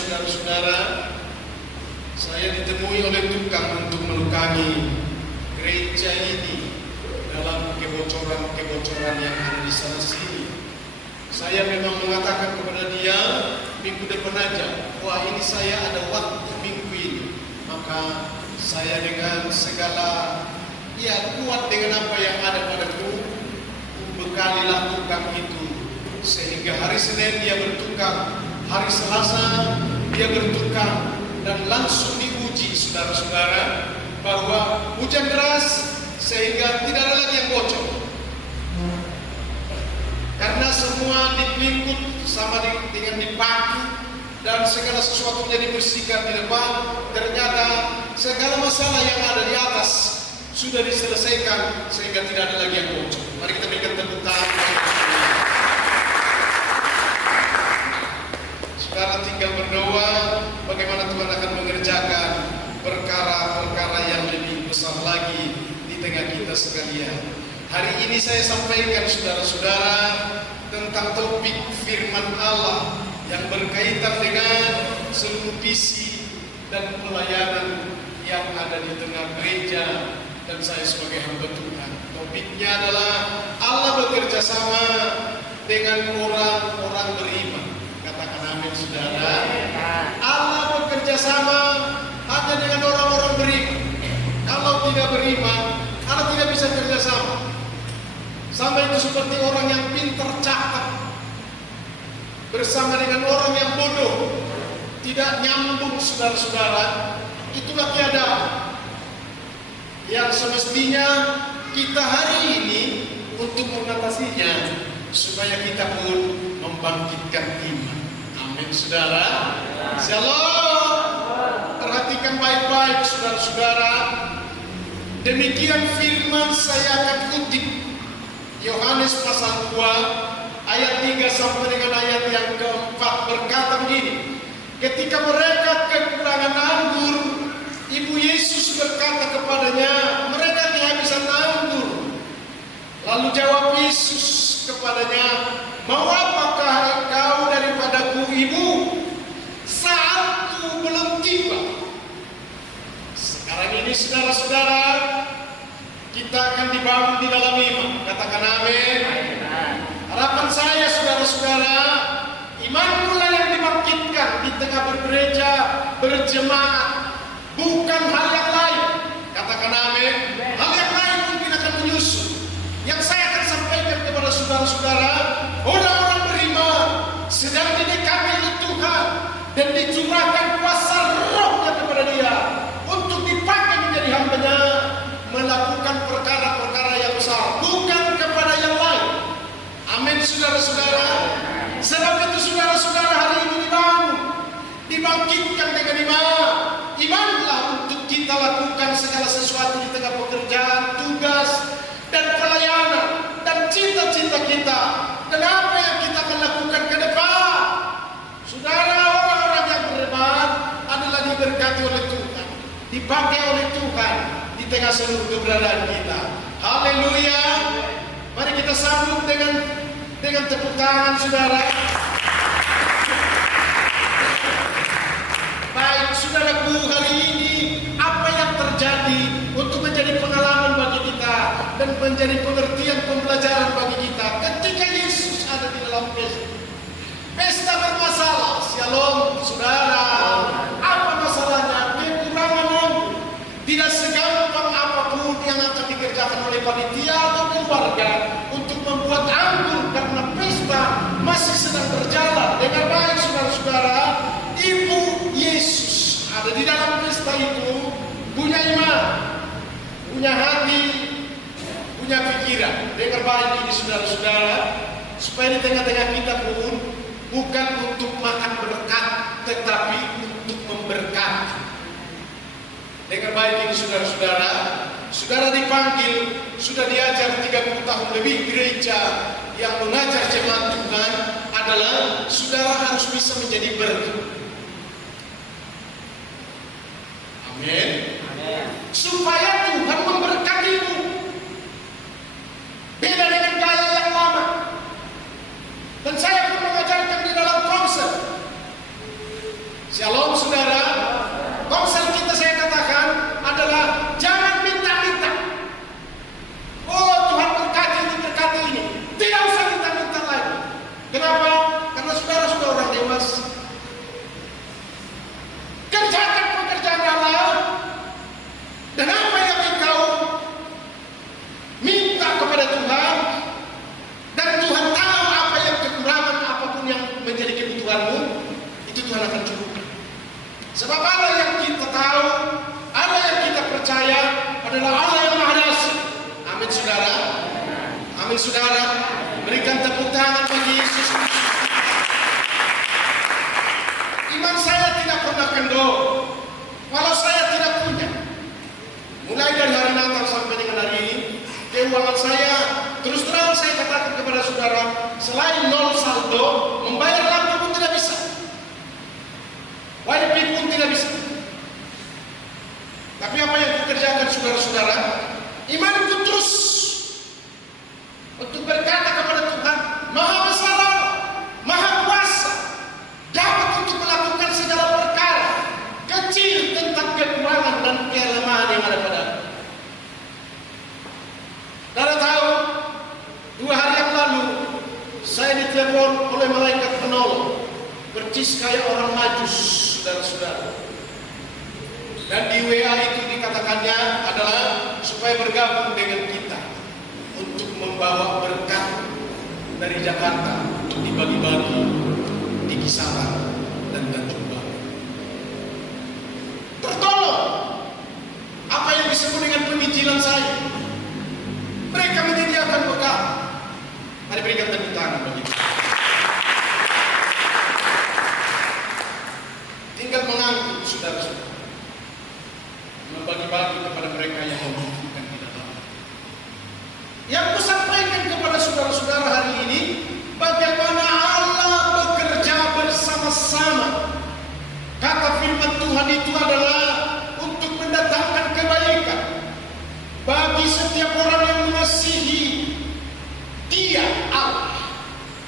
saudara-saudara, saya ditemui oleh tukang untuk melukangi gereja ini dalam kebocoran-kebocoran yang ada di sana sini. Saya memang mengatakan kepada dia minggu depan aja, wah ini saya ada waktu minggu ini, maka saya dengan segala kuat dengan apa yang ada padaku, bekalilah tukang itu, sehingga hari Senin dia bertukang, hari Selasa dia bertukang, dan langsung diuji saudara-saudara bahwa hujan deras sehingga tidak ada lagi yang bocor. Karena semua dipikut sama dengan dipaku dan segala sesuatunya dibersihkan di depan, ternyata segala masalah yang ada di atas sudah diselesaikan sehingga tidak ada lagi yang bocor. Mari kita berikan tepuk tangan. Saudara tinggal berdoa bagaimana Tuhan akan mengerjakan perkara-perkara yang lebih besar lagi di tengah kita sekalian. Hari ini saya sampaikan saudara-saudara tentang topik firman Allah yang berkaitan dengan seluruh visi dan pelayanan yang ada di tengah gereja dan saya sebagai hamba Tuhan. Topiknya adalah Allah bekerja sama dengan orang-orang beriman. Katakan amin saudara. Allah bekerja sama hanya dengan orang-orang beriman. Kalau tidak beriman, Allah tidak bisa kerja sama. Sama itu seperti orang yang pintar cakap bersama dengan orang yang bodoh, tidak nyambung saudara-saudara. Itulah keadaan yang semestinya kita hari ini untuk mengatasinya, supaya kita pun membangkitkan iman. Amin saudara. Shalom. Perhatikan baik-baik saudara-saudara. Demikian firman saya akan kutip Yohanes pasal 2 ayat 3 sampai dengan ayat yang keempat, berkata begini. Ketika mereka kekurangan anggur, Ibu Yesus berkata kepadanya, mereka kehabisan anggur. Lalu jawab Yesus kepadanya, mau apakah engkau daripadaku, Ibu? Saatku belum tiba. Sekarang ini saudara-saudara, kita akan dibangun di dalam iman. Katakan amin. Harapan saya saudara-saudara, iman pula yang dibangkitkan di tengah bergereja, berjemaat, bukan hal yang lain. Katakan amin. Hal yang lain mungkin akan menyusul. Yang saya akan sampaikan kepada saudara-saudara, orang-orang beriman sedang didekati oleh Tuhan dan dicurahkan kuasa rohnya kepada dia untuk dipakai menjadi hambanya, melakukan perkara-perkara yang besar, bukan kepada yang lain. Amin saudara-saudara. Sebab itu saudara-saudara hari ini dibangkitkan dengan iman. Imanlah untuk kita lakukan segala sesuatu di tengah pekerjaan, tugas, dan pelayanan, dan cita-cita kita, dan apa yang kita akan lakukan ke depan. Saudara, orang-orang yang beriman adalah diberkati oleh Tuhan, dipakai oleh Tuhan di tengah seluruh keberadaan kita. Haleluya. Mari kita sambut dengan tepuk tangan saudara. Baik saudaraku, hari ini apa yang terjadi untuk menjadi pengalaman bagi kita dan menjadi pengertian pembelajaran bagi kita ketika Yesus ada di dalam pesta bermasalah. Shalom saudara. Apa masalahnya? Kekurangan anggur. Tidak segampang apapun yang akan dikerjakan oleh panitia atau keluarga untuk membuat anggur karena pesta masih sedang berjalan. Dengar baik saudara-saudara, Ibu Yesus ada di dalam pesta itu, punya iman, punya hati, punya pikiran. Dengar baik ini saudara-saudara, supaya di tengah-tengah kita pun bukan untuk makan berkat, tetapi untuk memberkati. Dengar baik ini saudara-saudara, saudara dipanggil, sudah diajar 30 tahun lebih gereja yang mengajar jemaat Tuhan adalah saudara harus bisa menjadi berkat. Amin. Supaya Tuhan memberkatimu. Beda dengan gaya yang lama. Dan saya pun mengajarkan di dalam konsep Shalom saudara. Konsep kita saya katakan adalah jangan minta-minta. Oh Tuhan berkati ini. Tidak usah minta-minta lagi. Kenapa? Karena saudara sudah orang dewasa. Kerjakan pekerjaan Allah. Dan apa yang engkau minta kepada Tuhan, dan Tuhan tahu apa yang kekurangan apapun yang menjadi kebutuhanmu, itu Tuhan akan cukupkan. Sebab Allah yang kita tahu, Allah yang kita percaya adalah Allah yang Maha Dahsyat. Amin saudara. Amin saudara. Berikan tepuk tangan bagi Yesus. Iman saya tidak pernah kendor. Walau saya tidak punya. Mulai dari hari Natal sampai dengan hari ini, keuangan saya, terus terang saya katakan kepada saudara, selain nol saldo, membayar lampu pun tidak bisa. WiFi pun tidak bisa. Tapi apa yang dikerjakan saudara-saudara? Iman itu terus untuk berkata kepada Tuhan, Maha Besar Allah, Maha Kuasa, dapat untuk melakukan segala perkara kecil tentang kekurangan dan kelemahan yang ada padamu. Saudara tahu, 2 hari yang lalu saya ditelepon oleh malaikat penolong, percis kayak orang Majus, saudara-saudara. Dan di WA itu dikatakannya adalah supaya bergabung dengan kita untuk membawa berkat dari Jakarta untuk dibagi-bagi di Kisaran dan Tanjung Baru. Tertolong apa yang disebut dengan pemicilan saya. Mereka menyediakan bekal. Mari berikan tepuk tangan bagi kita. Tinggal mengangkut saudara-saudara, membagi-bagi kepada mereka yang membutuhkan di dalam. Yang kusampaikan kepada saudara-saudara hari ini, bagaimana Allah bekerja bersama-sama. Kata firman Tuhan itu adalah untuk mendatangkan kebaikan bagi setiap orang yang mengasihi Dia Allah.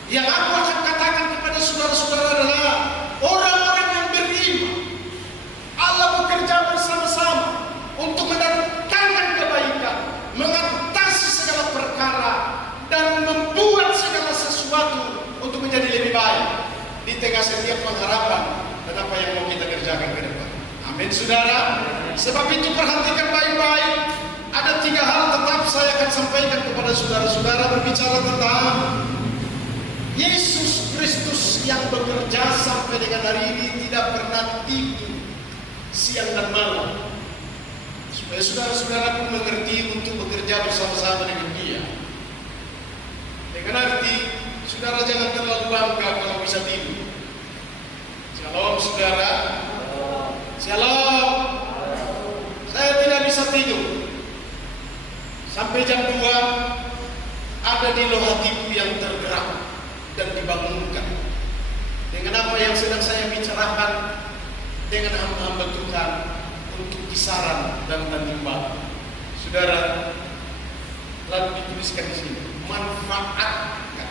Yang aku akan katakan kepada saudara-saudara adalah orang-orang yang beriman. Allah bekerja bersama-sama untuk mendatangkan kebaikan, mengatasi segala perkara, dan membuat segala sesuatu untuk menjadi lebih baik di tengah setiap pengharapan dan apa yang mau kita kerjakan ke depan. Amin saudara. Sebab itu perhatikan baik-baik. Ada 3 hal tetap saya akan sampaikan kepada saudara-saudara, berbicara tentang Yesus Kristus yang bekerja sampai dengan hari ini tidak pernah tidur siang dan malam, supaya saudara-saudara pun mengerti untuk bekerja bersama-sama dengan Dia. Dengan arti saudara jangan terlalu bangga kalau bisa tidur. Shalom saudara. Shalom. Saya tidak bisa tidur sampai jam 2 ada di loh hatiku yang tergerak dan dibangunkan dengan apa yang sedang saya bicarakan dengan hamba-hamba Tuhan untuk Kisaran dan Tanjung Baru. Saudara, lalu dituliskan di sini, manfaatkan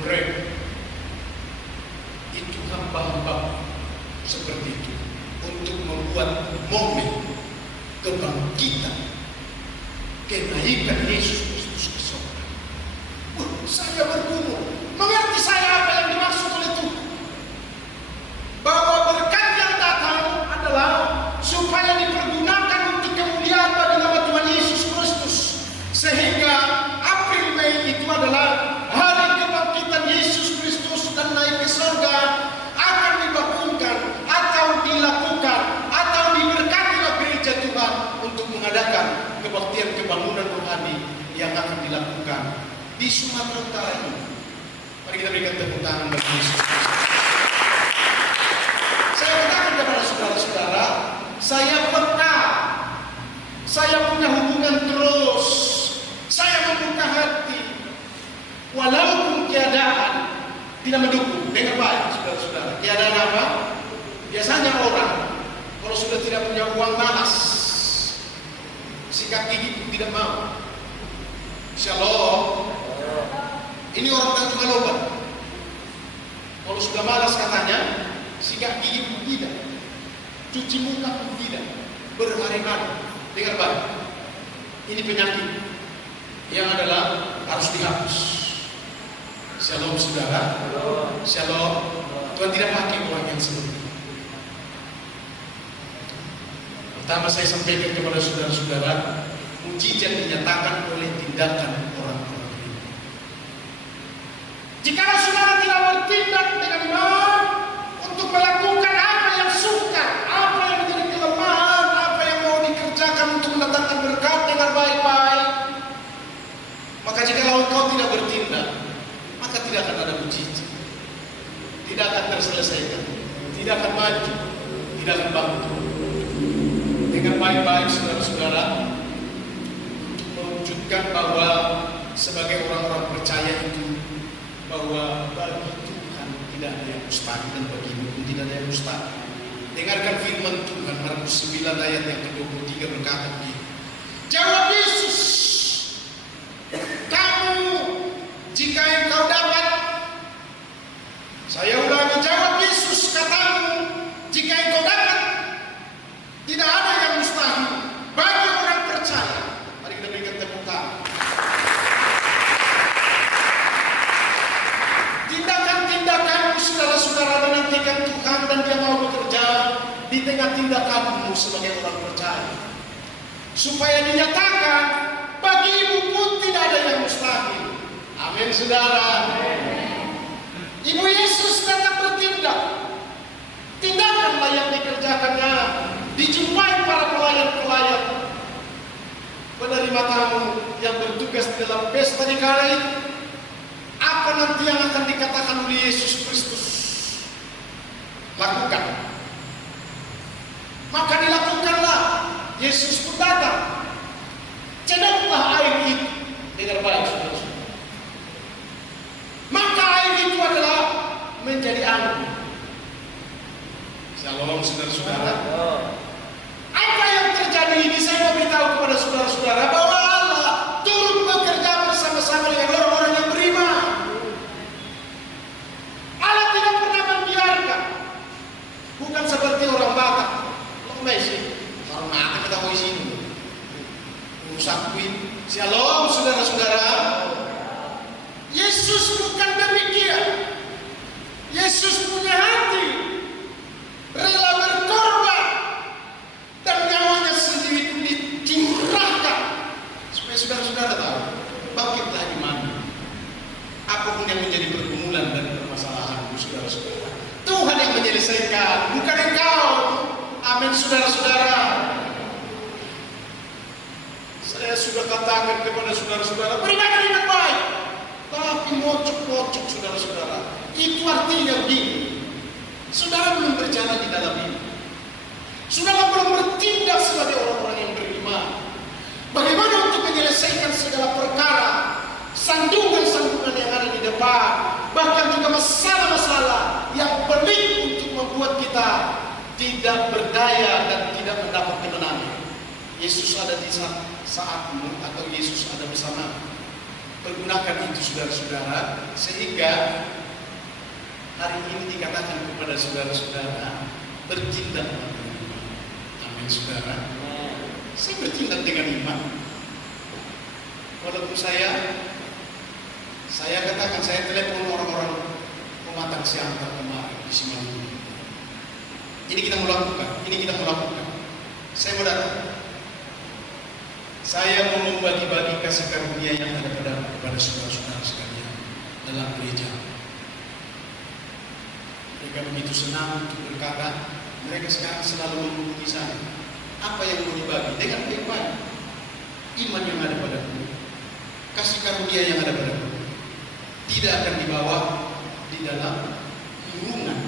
mereka itu hamba-hamba seperti itu untuk membuat momen kebangkitan kenaikan Yesus Kristus ke surga. Saya bergumul, mengerti saya apa yang dimaksud oleh Tuhan, bahwa berkat yang datang adalah supaya dipergunakan untuk kemuliaan bagi nama Tuhan Yesus Kristus, sehingga April Mei itu adalah hari kebangkitan Yesus Kristus dan naik ke surga akan dibangunkan atau dilakukan atau diberkatilah gereja Tuhan untuk mengadakan kebaktian kebangunan rohani yang akan dilakukan di Sumatera Utara ini. Mari kita berikan tepuk tangan bagi Yesus Kristus. Saya katakan kepada saudara-saudara, saya peka, saya punya hubungan terus, saya membuka hati, walaupun keadaan tidak mendukung. Dengar baik saudara-saudara, keadaan apa? Biasanya orang kalau sudah tidak punya uang malas, sikat gigi pun tidak mau. Shalom. Ini orang Tanjung Maloban. Kalau sudah malas katanya, sikat gigi pun tidak, cuci muka pun tidak, berhari-hari. Dengar baik, ini penyakit yang adalah harus dihapus. Shalom saudara, shalom. Tuhan tidak pakai orang yang seperti itu. Pertama saya sampaikan kepada saudara-saudara, mujizat dinyatakan oleh tindakan orang-orang ini. Jika saudara tidak bertindak dengan iman untuk melakukan apa yang sukar, apa yang menjadi kelemahan, apa yang mau dikerjakan untuk mendatangkan berkat dengan baik-baik, maka jika engkau tidak bertindak, maka tidak akan ada mujizat, tidak akan terselesaikan, tidak akan maju, tidak akan bantu. Dengan baik-baik saudara-saudara, mewujudkan bahwa sebagai orang-orang percaya itu, bahwa bagi Tuhan tidak ada yang mustahil dan bagimu pun tidak ada yang mustahil. Dengarkan firman Tuhan Markus 9 ayat yang ke-23 berkata begini. Jawab Yesus, kamu jika engkau dapat. Saya ulangi, jawab Yesus katamu, jika engkau dapat. Tidak ada yang mustahil bagi orang percaya. Mari kita berikan tepuk tangan. Tindakan-tindakanmu saudara-saudara menantikan Tuhan dan Dia mau bekerja di tengah tindakanmu sebagai orang percaya, supaya dinyatakan bagimu pun tidak ada yang mustahil. Amin saudara. Ibu Yesus datang bertindak. Tindakanlah yang dikerjakannya. Dijumpai para pelayan-pelayan, penerima tamu yang bertugas di dalam pesta nikah itu. Apa nanti yang akan dikatakan oleh Yesus Kristus? Lakukan. Maka dilakukanlah. Yesus pun datang. Cedoklah air itu. Dengar baik saudara-saudara. Maka air itu adalah menjadi anggur. Shalom saudara-saudara. Apa yang terjadi ini saya mau beritahu kepada saudara-saudara bahwa Allah turut bekerja bersama-sama dengan orang-orang yang beriman. Allah tidak pernah membiarkan. Bukan seperti orang Batak. Lo Messi, orang Batak kita mau isi dulu. Rusak kuit. Shalom saudara-saudara. Yesus bukan demikian. Yesus punya hati, rela berkorban, dan nyawanya sendiri dicurahkan supaya saudara-saudara tahu bangkitlah iman. Apapun yang menjadi pergumulan dan permasalahan saudara-saudara, Tuhan yang menyelesaikan, bukan engkau. Amin saudara-saudara. Saya sudah katakan kepada saudara-saudara, beribadah dengan baik, tapi mocok-mocok saudara-saudara. Itu artinya begini, saudara belum berjalan di dalam ini. Saudara belum bertindak sebagai orang-orang yang beriman. Bagaimana untuk menyelesaikan segala perkara, sandungan-sandungan yang ada di depan, bahkan juga masalah-masalah yang pelik untuk membuat kita tidak berdaya dan tidak mendapat kemenangan. Yesus ada di saatmu atau Yesus ada bersama. Pergunakan itu saudara-saudara, sehingga hari ini dikatakan kepada saudara-saudara bertindak. Amin saudara. Saya bertindak dengan iman. Walaupun saya katakan, saya telepon orang-orang pematang siantar kemarin di Simalungun. Ini kita mau lakukan. Saya mau datang. Saya mau membagi-bagi kasih karunia yang ada kepada saudara-saudara sekalian dalam gereja. Mereka begitu senang untuk berkata, mereka sekarang selalu menghubungi saya. Apa yang mau dibagi? Dengan baik-baik. Iman yang ada padaku, kasih karunia yang ada padaku, tidak akan dibawa di dalam kurungan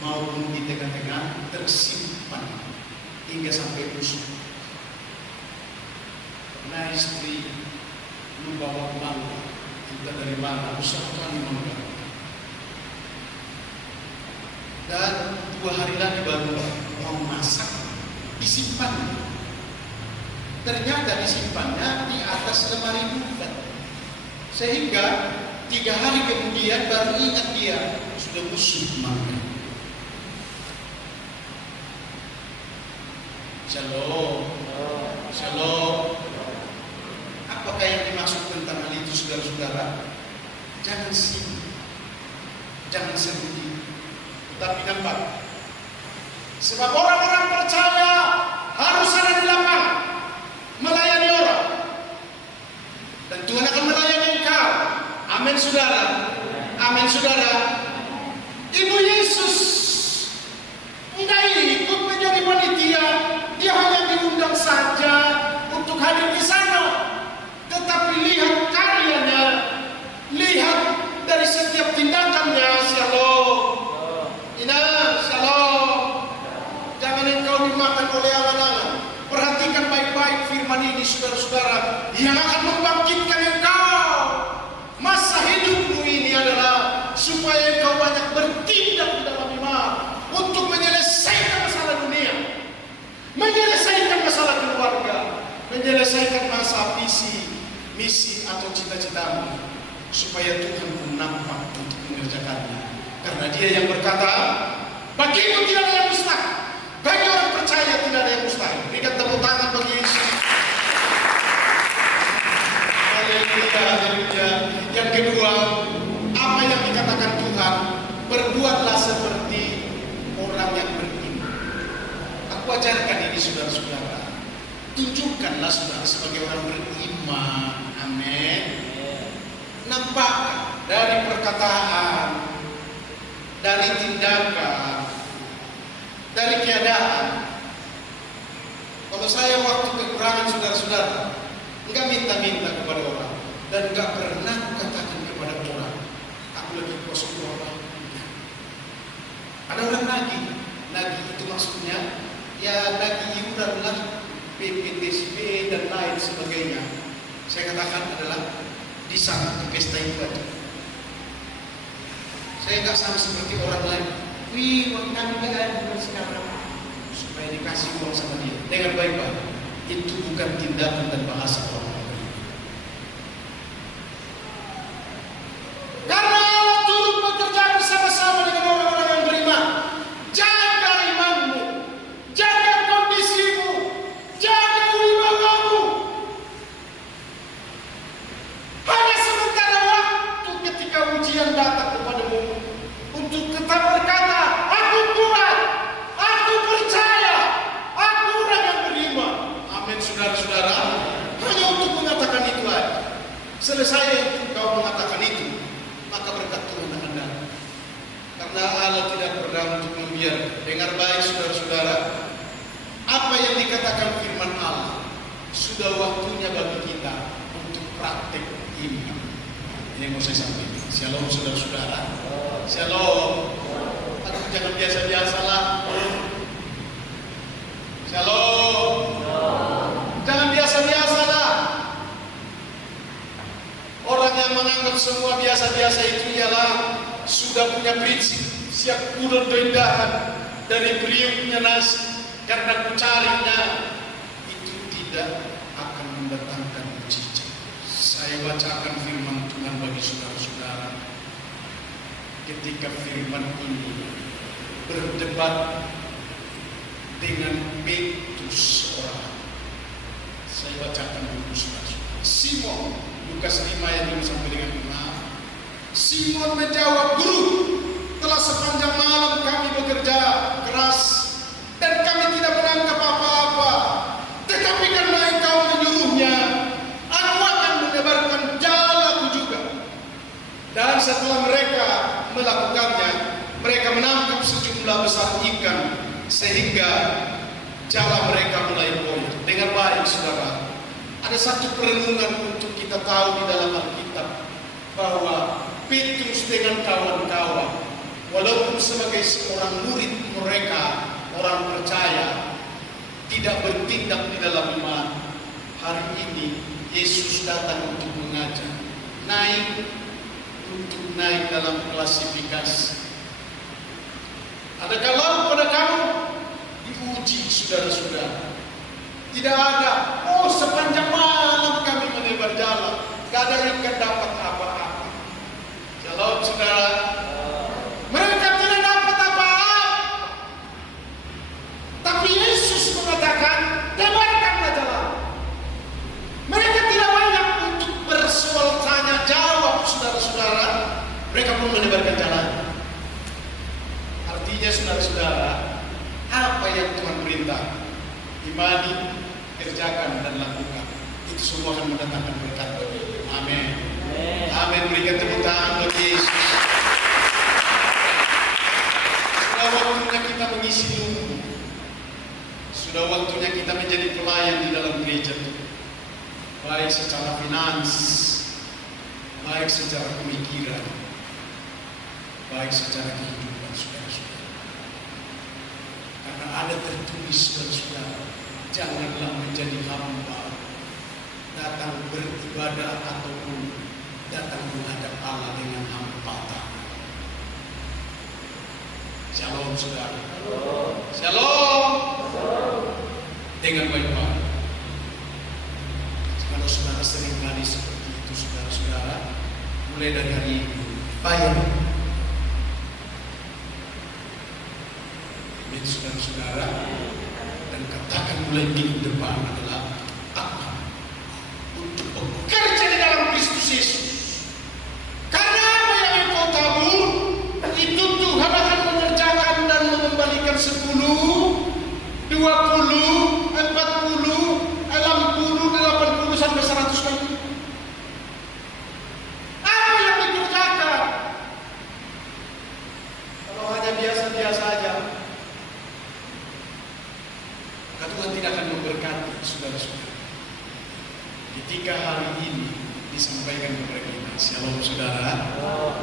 maupun di tengah-tengah tersimpan hingga sampai busuk. Nah istri, lu bawa malu, kita dari mana? Usahakan mangga. Dan 2 hari lagi baru mau masak, disimpan. Ternyata disimpannya di atas lemari buffet. Sehingga 3 hari kemudian baru ingat dia sudah busuk mangga. Shalom. Shalom. Apakah yang dimaksud tentang hal itu, saudara-saudara? Jangan sibuk, jangan sendiri, tapi nampak. Sebab orang-orang percaya harus ada di lapangan melayani orang, dan Tuhan akan melayani engkau. Amin, saudara. Amin, saudara. Ibu Yesus enggak ikut menjadi panitia, dia hanya diundang saja untuk hadir di sana. Tetapi lihat karyanya, lihat dari setiap tindakannya. Shalom. Shalom. Jangan engkau dimakan oleh angan-angan. Perhatikan baik-baik firman ini, saudara-saudara, yang akan membangkitkan engkau. Masa hidupmu ini adalah supaya engkau banyak bertindak di dalam iman untuk menyelesaikan masalah dunia, menyelesaikan masalah keluarga, menyelesaikan masalah misi atau cita-citamu, supaya Tuhan pun nampak untuk mengerjakannya. Karena Dia yang berkata, bagimu tidak ada yang mustahil. Bagi orang percaya tidak ada yang mustahil. Berikan tepuk tangan bagi Yesus. Haleluya, haleluya. Yang kedua, apa yang dikatakan Tuhan, berbuatlah seperti orang yang beriman. Aku ajarkan ini, saudara-saudara. Tunjukkanlah saudara sebagai orang beriman. Amin. Nampak dari perkataan, dari tindakan, dari keadaan. Kalau saya waktu kekurangan, saudara-saudara, enggak minta-minta kepada orang, dan enggak pernah katakan kepada orang, aku lagi kosong orang. Ada orang nagih itu maksudnya ya nagih iuran lah, PPTSB dan lain sebagainya. Saya katakan adalah di sana di pesta itu aja. Saya enggak sama seperti orang lain. Wih, uang kami bukan sekarang, supaya dikasih uang sama dia. Dengan baik-baik, itu bukan tindakan dan bahasa orang. Karena Allah turut bekerja bersama-sama dengan orang-orang yang beriman. Jaga imanmu, jaga kondisimu, jaga wibawamu. Hanya sementara waktu ketika ujian datang kepadamu, untuk tetap berkata, aku kuat, aku percaya, aku orang yang beriman. Amin, saudara-saudara. Hanya untuk mengatakan itu aja. Selesai engkau mengatakan itu, maka berkat Tuhan akan datang. Karena Allah tidak pernah untuk membiarkan. Dengar baik, saudara-saudara, apa yang dikatakan firman Allah, sudah waktunya bagi kita untuk praktik iman. Ini yang mau saya sampaikan. Shalom, saudara-saudara. Shalom. Aduh, jangan biasa-biasalah. Shalom. Jangan biasa-biasalah. Orang yang menganggap semua biasa-biasa itu ialah sudah punya prinsip, siap kudul rendahan dari periuknya nasi, karena kucarinya itu tidak akan mendatangkan mujizat. Saya bacakan firman Tuhan bagi saudara-saudara. Ketika firman ini berdebat dengan Petrus seorang, saya bacakan dulu saudara-saudara. Simon, Lukas 5 ayat 5 sampai dengan 6. Simon menjawab, Guru, telah sepanjang malam kami bekerja keras dan kami tidak menangkap apa-apa. Tetapi karena engkau menyuruhnya, aku akan menyebarkan jalaku juga. Dan setelah mereka melakukannya, mereka menangkap sejumlah besar ikan sehingga jala mereka mulai goyah. Dengar baik, saudara. Ada satu perenungan untuk kita tahu di dalam Alkitab, bahwa Petrus dengan kawan-kawan, walaupun sebagai seorang murid mereka, orang percaya, tidak bertindak di dalam iman. Hari ini Yesus datang untuk mengajar, untuk naik dalam klasifikasi. Ada kalau pada kamu diuji, saudara-saudara. Tidak ada, oh sepanjang malam kami menebar jalan, gak ada yang dapat apa-apa. Shalom, saudara. Mereka tidak dapat apa-apa. Tapi Yesus mengatakan, kita. Imani, kerjakan dan lakukan. Itu semua akan mendatangkan berkat. Amin. Amin. Berikan tepuk tangan bagi Yesus. Sudah waktunya kita mengisi lumbu. Sudah waktunya kita menjadi pelayan di dalam gereja Tuhan. Baik secara finans, baik secara pemikiran, baik secara kehidupan, saudara-saudara. Karena ada tertulis, saudara-saudara, janganlah menjadi hamba, datang beribadah ataupun datang menghadap Allah dengan hambatan. Shalom, saudara. Shalom. Dengan baik-baik. Kalau saudara sering kali seperti itu, saudara-saudara, mulai dari hari ini, bayar. Ini saudara-saudara, dan katakan mulai minggu depan adalah apa? Untuk bekerja di dalam Kristus Yesus. Karena apa yang engkau tabur, itu Tuhan akan mengerjakan dan mengembalikan 10, 20, 40, 60, 80 sampai 100 kali. Apa yang dikerjakan? Kalau hanya biasa-biasa aja, Tuhan tidak akan memberkati, saudara-saudara. Ketika hari ini disampaikan kepada kita, shalom saudara,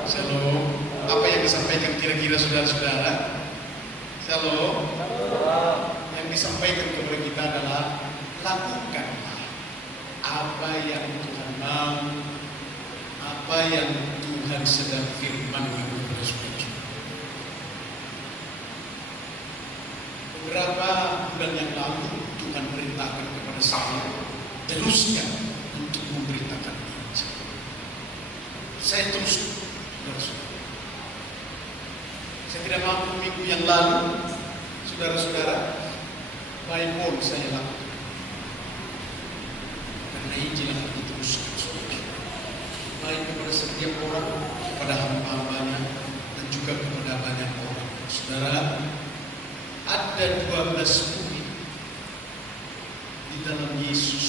shalom. Apa yang disampaikan kira-kira saudara-saudara? Shalom. Yang disampaikan kepada kita adalah lakukanlah apa yang Tuhan mau, apa yang Tuhan sedang firmankan kepada saudara. Beberapa bulan yang lalu Tuhan perintahkan kepada saya teruskan untuk memberitakan Injil. Saya terus, saya tidak mampu minggu yang lalu, saudara-saudara, by phone saya lakukan. Karena Injil akan diteruskan, baik kepada setiap orang, kepada hamba-hambanya, dan juga kepada banyak orang. Saudara, ada 12 murid di dalam Yesus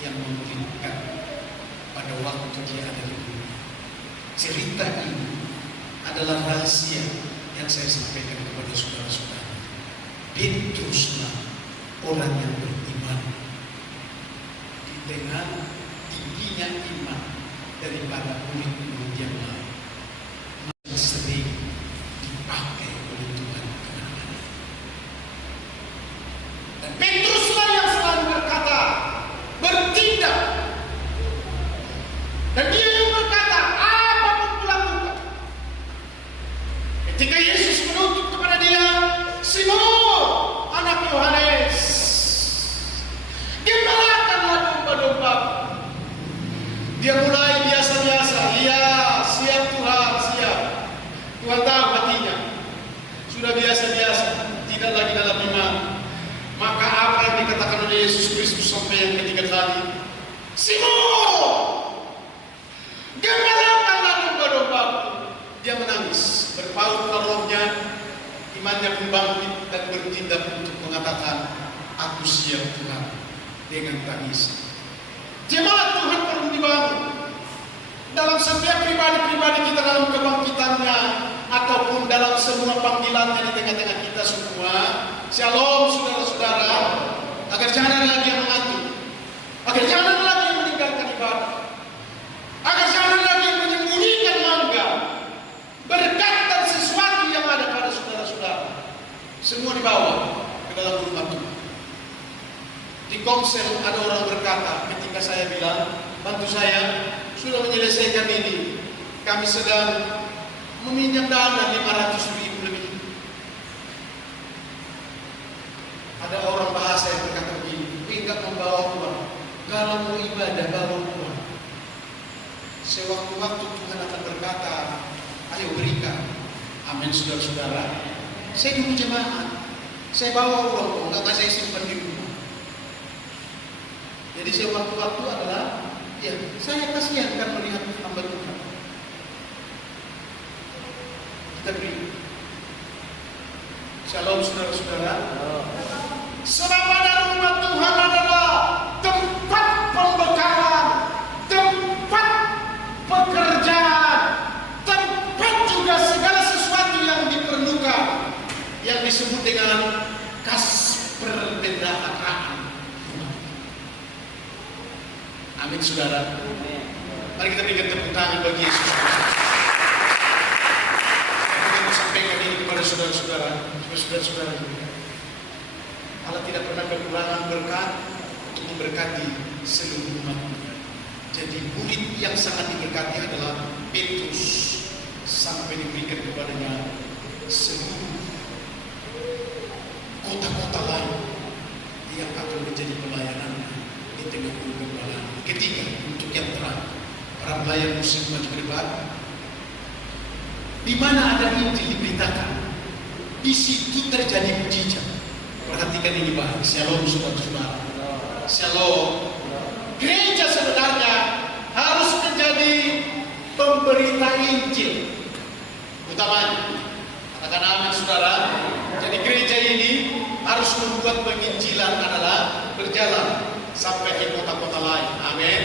yang memberikan pada waktu dia ada di dunia. Cerita ini adalah rahasia yang saya sampaikan kepada saudara-saudara. Petruslah orang yang beriman di tengah tingginya iman daripada murid-murid yang lain. Masih sering dipakai oleh Tuhan kemana-mana. Dan Petruslah yang selalu berkata, bertindak. Dan dia yang berkata, apapun kulakukan. Ketika Yesus menuntut kepada dia, Simon, anak Yohanes, gembalakanlah domba-domba. Dia mulai biasa-biasa, iya, siap Tuhan, siap. Tuhan tahu hatinya. Sudah biasa-biasa, tidak lagi dalam iman. Maka apa yang dikatakan oleh Yesus Kristus sampai yang ketiga kali? Simon, gembalakanlah domba-domba. Dia menangis, berpaut rohnya, imannya pun bangkit dan bertindak untuk mengatakan, aku siap Tuhan, dengan tangis. Jemaat Tuhan perlu dibangun. Dalam setiap pribadi-pribadi kita dalam kebangkitannya, ataupun dalam semua panggilannya di tengah-tengah kita semua. Shalom saudara-saudara, agar jangan lagi yang mengatur, agar jangan lagi yang meninggalkan ibadah, agar jangan lagi yang menyembunyikan mangga, berkat dan sesuatu yang ada pada saudara-saudara. Semua dibawa ke dalam rumah Tuhan. Di komsel ada orang berkata, ketika saya bilang, bantu saya, sudah menyelesaikan ini, kami sedang meminjam dana 500.000 lebih. Ada orang bahasa yang berkata begini, enggak membawa uang, kalau mau ibadah bawa uang. Sewaktu-waktu Tuhan akan berkata, ayo berikan. Amin saudara-saudara. Saya dulu jemaat, saya bawa uang, enggak saya simpan di rumah. Jadi sewaktu-waktu adalah, ya saya kasihan kan melihat hamba Tuhan. Kita beri. Shalom saudara-saudara. Sebab pada rumah Tuhan adalah tempat pembekalan, tempat pekerjaan, tempat juga segala sesuatu yang diperlukan, yang disebut dengan kas perbendaharaan. Amin saudara. Mari kita berikan tepuk tangan bagi Yesus. Kita sampaikan ini kepada saudara-saudara, saudara-saudara juga. Allah tidak pernah kekurangan berkat untuk memberkati seluruh umat. Jadi murid yang sangat diberkati adalah Petrus, sampai diberikan kepadanya seluruh kota-kota lain yang akan menjadi pelayanan di tengah kegembiraan. Ketiga, untuk yang terakhir, para pelayan musik maju ke depan. Di mana ada Injil diberitakan, di situ terjadi mujizat. Perhatikan ini Pak, shalom saudara-saudara. Shalom. Gereja sebenarnya harus menjadi pemberita Injil utamanya. Katakan amin saudara. Jadi gereja ini harus membuat penginjilan adalah berjalan sampai ke kota-kota lain. Amin.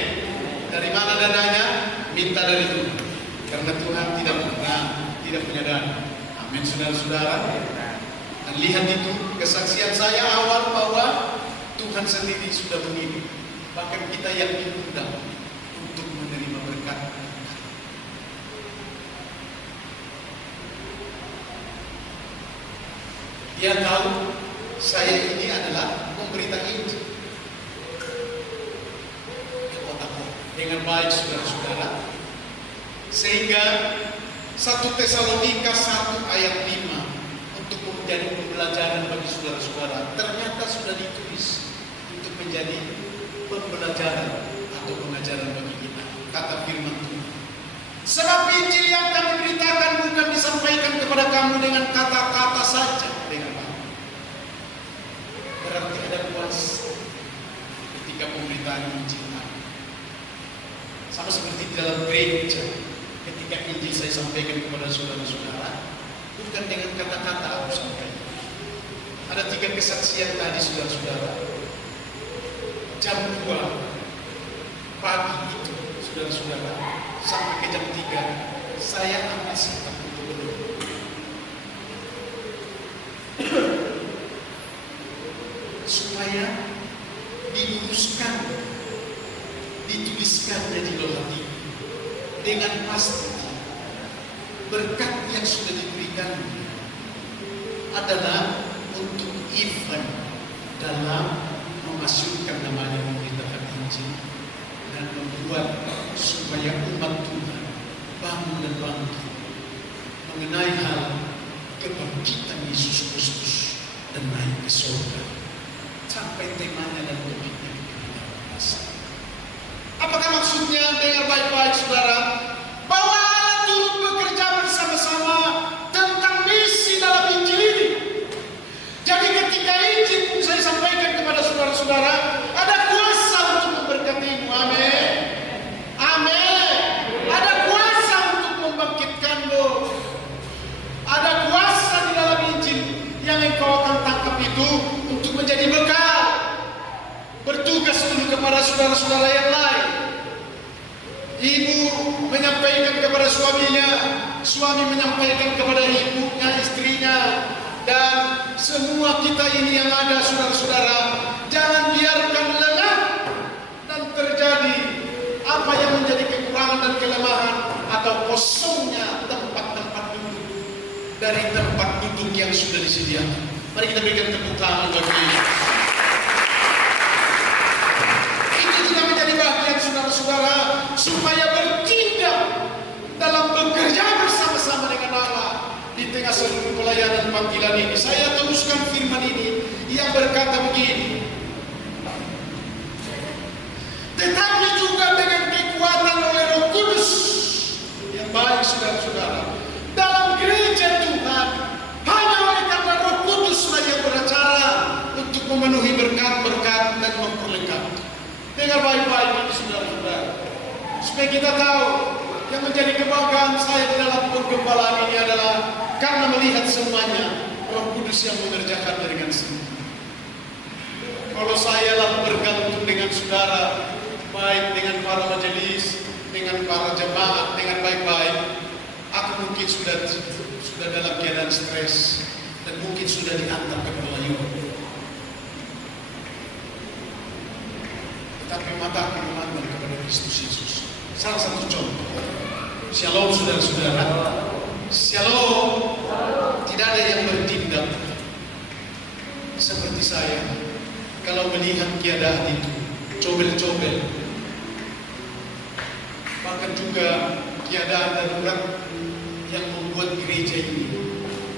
Dari mana dananya? Minta dari Tuhan. Karena Tuhan tidak punya dana. Amin saudara-saudara. Dan lihat itu, kesaksian saya awal bahwa Tuhan sendiri sudah mengirim. Bahkan kita yang diundang untuk menerima berkat. Dia tahu saya ini adalah pemberita Injil. Dengan baik saudara-saudara. Sehingga 1 Tesalonika 1 ayat 5 untuk menjadi pembelajaran bagi saudara-saudara ternyata sudah ditulis untuk menjadi pembelajaran atau pengajaran bagi kita. Kata firman Tuhan, sebab Injil yang kami beritakan bukan disampaikan kepada kamu dengan kata-kata saja, dengan baik. Berarti ada kuasa ketika pemberitaan Injil. Sama seperti di dalam gereja, ketika Injil saya sampaikan kepada saudara-saudara, bukan dengan kata-kata aku sampaikan. Ada 3 kesaksian tadi saudara-saudara. Jam 2 pagi itu saudara-saudara, sampai ke jam 3 saya ambil sikap untuk berdoa. Supaya diluruskan, dituliskan di dalam hati dengan pasti berkat yang sudah diberikan adalah untuk event dalam memasukkan namanya memberitakan Injil dan membuat supaya umat Tuhan bangun dan bangkit mengenai hal kebangkitan Yesus Kristus dan naik ke surga. Sampai temanya dan topiknya apakah maksudnya? Dengar baik-baik saudara, bahwa Allah turut bekerja bersama-sama tentang misi dalam Injil ini. Jadi ketika Injil pun saya sampaikan kepada saudara-saudara, ada kuasa untuk memberkatimu. Amin. Amin. Ada kuasa untuk membangkitkanmu. Ada kuasa di dalam Injil yang engkau akan tangkap itu untuk menjadi bekal bertugas dulu kepada saudara-saudara yang lain. Ibu menyampaikan kepada suaminya, suami menyampaikan kepada ibunya, istrinya, dan semua kita ini yang ada saudara-saudara, jangan biarkan lengah dan terjadi apa yang menjadi kekurangan dan kelemahan atau kosongnya tempat-tempat duduk dari tempat duduk yang sudah disediakan. Mari kita berikan tepuk tangan bagi saudara, supaya bertindak dalam bekerja bersama-sama dengan Allah di tengah seluruh pelayanan panggilan ini. Saya teruskan firman ini yang berkata begini, tetapi juga dengan kekuatan oleh Roh Kudus yang baik saudara-saudara dalam gereja Tuhan, hanya oleh karena Roh Kuduslah yang beracara untuk memenuhi berkat-berkat dan memperlengkapi. Dengar baik-baik saudara-saudara, supaya kita tahu yang menjadi kebanggaan saya di dalam pergembalaan ini adalah karena melihat semuanya Roh Kudus yang mengerjakan dengan sendiri. Kalau saya lah bergantung dengan saudara, baik dengan para majelis, dengan para jemaat, dengan baik-baik, aku mungkin sudah dalam keadaan stres dan mungkin sudah diantar ke pelayuan. Tetapi mataku memandang kepada Kristus Yesus. Salah satu contoh. Shalom saudara-saudara. Shalom. Tidak ada yang bertindak seperti saya kalau melihat keadaan itu, cobel-cobel. Bahkan juga keadaan darurat yang membuat gereja ini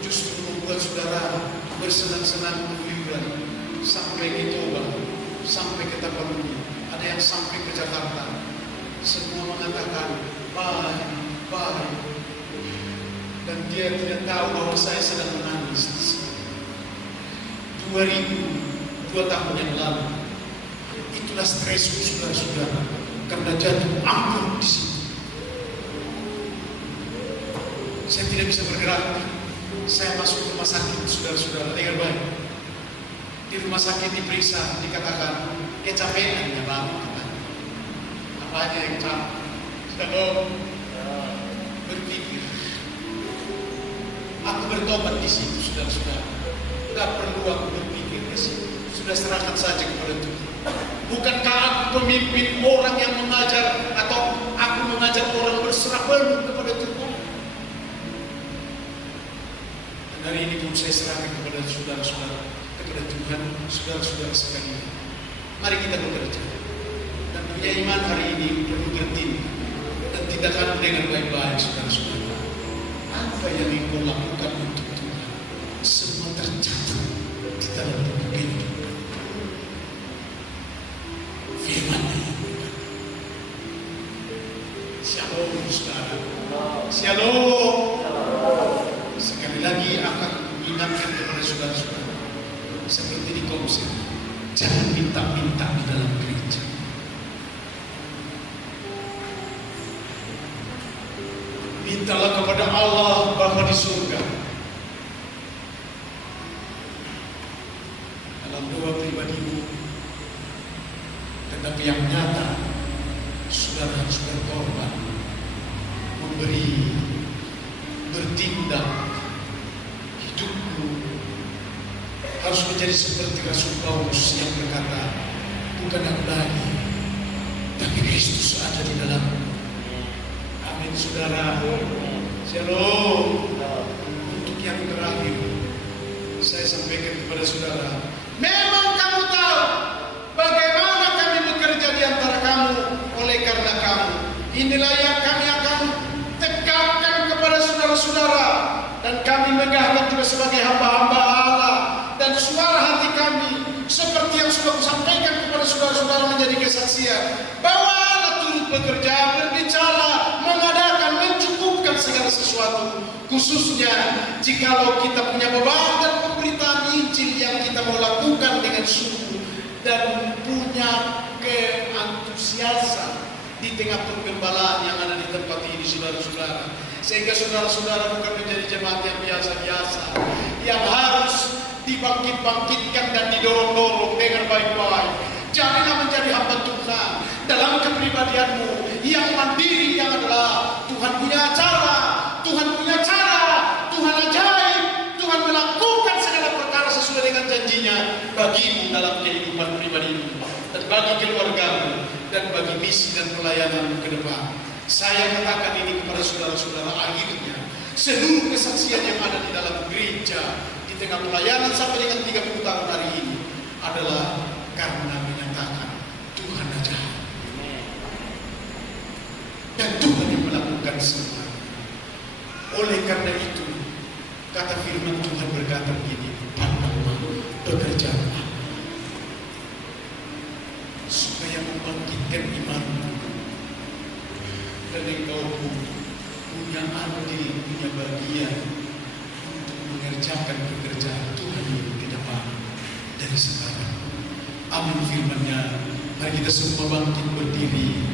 justru membuat saudara bersenang-senang berliburan sampai ke Toba, sampai ke Tapanuli, ada yang sampai ke Jakarta. Semua mengatakan bye, dan dia tidak tahu bahwa saya sedang menangis. 2 tahun yang lalu, itulah stresku saudara-saudara, karena jatuh ambruk di sini. Saya tidak bisa bergerak. Saya masuk rumah sakit, saudara-saudara, dengar baik. Di rumah sakit diperiksa, dikatakan kecapean ya bang. Apa aja yang capek? Kalau berpikir, aku bertobat di situ, saudara-saudara. Tidak perlu aku berpikir di situ. Sudah serahkan saja kepada Tuhan. Bukankah aku pemimpin orang yang mengajar, atau aku mengajar orang berserah penuh kepada Tuhan? Dan hari ini pun saya serahkan kepada saudara-saudara, kepada Tuhan, saudara-saudara sekalian. Mari kita bekerja. Dan punya iman hari ini perlu bertindak dan tindakan dengan baik-baik, saudara-saudara. Apa yang engkau lakukan untuk Tuhan, semua tercatat di dalam buku kehidupan. Firman-Nya yang bukan. Shalom, saudara. Shalom. Sekali lagi akan mengingatkan kepada saudara-saudara, seperti di konsep, jangan minta-minta di dalam gereja. Mintalah kepada Allah Bapa di surga. Dalam doa pribadimu, tetapi yang nyata, saudara harus berkorban, memberi, bertindak. Hidupmu harus menjadi seperti Rasul Paulus yang berkata, bukan aku lagi, tapi Kristus ada di dalam. Amin, saudara. Shalom. Untuk yang terakhir, saya sampaikan kepada saudara, memang kamu tahu bagaimana kami bekerja di antara kamu. Oleh karena kamu, inilah yang kami akan tekankan kepada saudara-saudara, dan kami megahkan juga sebagai hamba-hamba Allah. Dan suara hati kami, seperti yang sudah kusampaikan kepada saudara-saudara, menjadi kesaksian bahwa Allah turut bekerja, berbicara, mengadakan, mencukupkan segala sesuatu. Khususnya jikalau kita punya beban dan pemberitaan Injil yang kita mau lakukan dengan sungguh dan punya keantusiasan di tengah penggembalaan yang ada di tempat ini, saudara-saudara. Sehingga saudara-saudara bukan menjadi jemaat yang biasa-biasa, yang harus dibangkit-bangkitkan dan didorong-dorong dengan baik-baik. Janganlah menjadi hamba Tuhan dalam kepribadianmu yang mandiri, yang adalah Tuhan punya acara, Tuhan punya cara, Tuhan ajaib, Tuhan melakukan segala perkara sesuai dengan janjinya bagimu dalam kehidupan pribadimu dan bagi keluargamu dan bagi misi dan pelayananmu ke depan. Saya katakan ini kepada saudara-saudara, akhirnya seluruh kesaksian yang ada di dalam gereja di tengah pelayanan sampai dengan 30 tahun hari ini adalah karena menyatakan Tuhan ajaib. Dan Tuhan yang melakukan semua. Oleh karena itu, kata firman Tuhan berkata begini, pandanglah, bekerjalah, supaya membangkitkan imanmu, dan engkau punya andil, punya bagian untuk mengerjakan pekerjaan Tuhan yang di depan dari sekarang. Amin firman-Nya. Mari kita semua bangkit berdiri.